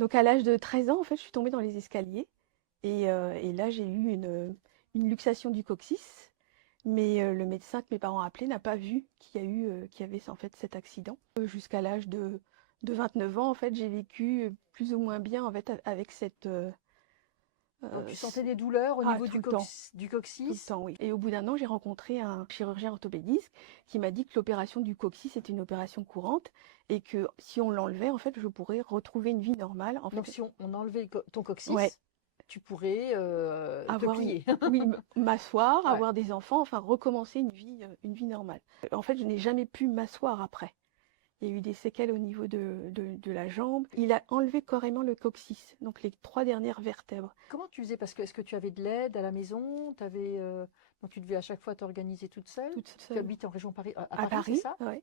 Donc à l'âge de 13 ans, en fait, je suis tombée dans les escaliers et là, j'ai eu une luxation du coccyx. Mais le médecin que mes parents appelaient n'a pas vu qu'il y avait en fait cet accident. Jusqu'à l'âge de 29 ans, en fait, j'ai vécu plus ou moins bien en fait, avec Donc tu ce- sentais des douleurs au niveau tout le temps. du Tout le coccyx? temps, oui. Et au bout d'un an, j'ai rencontré un chirurgien orthopédiste qui m'a dit que l'opération du coccyx était une opération courante et que si on l'enlevait, en fait, je pourrais retrouver une vie normale. En Donc fait, si on enlevait ton ouais, coccyx, tu pourrais te avoir une, plier. oui, m'asseoir, Ouais. avoir des enfants, enfin recommencer une vie normale. En fait, je n'ai jamais pu m'asseoir après. Il y a eu des séquelles au niveau de la jambe. Il a enlevé carrément le coccyx, donc les 3 dernières vertèbres. Comment tu faisais? Parce que est-ce que tu avais de l'aide à la maison? Donc tu devais à chaque fois t'organiser toute seule? Toute Tu seule. habites en région Paris, à À Paris, c'est Paris, ça? ouais.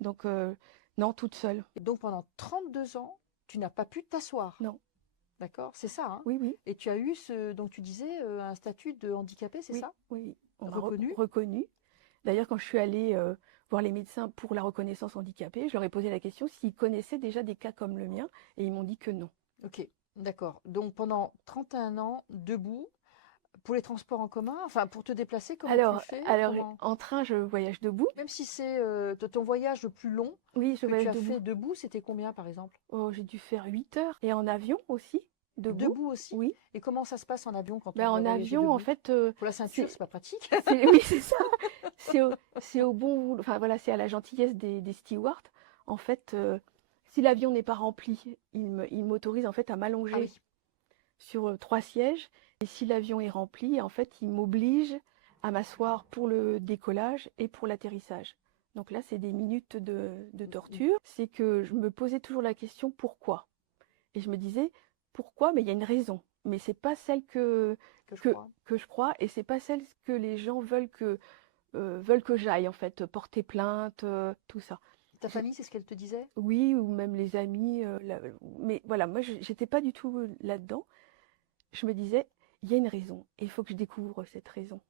Donc, non, toute seule. Et donc pendant 32 ans, tu n'as pas pu t'asseoir. Non. D'accord? C'est ça, hein? Oui, oui. Et tu as eu donc tu disais, un statut de handicapé, c'est Oui, ça? oui, oui. On m'a Reconnu? reconnue. D'ailleurs, quand je suis allée voir les médecins pour la reconnaissance handicapée, je leur ai posé la question s'ils connaissaient déjà des cas comme le mien, et ils m'ont dit que non. Ok, d'accord. Donc pendant 31 ans, debout, pour les transports en commun, enfin pour te déplacer, comment tu fais? Alors, Comment... en train, je voyage debout. Même si c'est ton voyage le plus long Oui, je que tu voyage as debout. fait debout, c'était combien par exemple? Oh, j'ai dû faire 8 heures. Et en avion aussi, debout. Debout aussi? Oui. Et comment ça se passe en avion quand on Ben, doit en voyager avion, en debout? fait, Pour la ceinture, c'est, c'est pas pratique. oui, c'est ça. C'est au bon, enfin voilà, c'est à la gentillesse des stewards. En fait, si l'avion n'est pas rempli, il m'autorise en fait à Ah m'allonger oui, sur 3 sièges. Et si l'avion est rempli, en fait, il m'oblige à m'asseoir pour le décollage et pour l'atterrissage. Donc là, c'est des minutes de torture. C'est que je me posais toujours la question pourquoi. Et je me disais pourquoi, mais il y a une raison. Mais c'est pas celle que je crois. que je crois et c'est pas celle que les gens veulent que j'aille en fait, porter plainte, tout ça. Ta J'ai- famille, c'est ce qu'elle te disait? Oui, ou même les amis, mais voilà, moi j'étais pas du tout là-dedans. Je me disais, il y a une raison, et il faut que je découvre cette raison.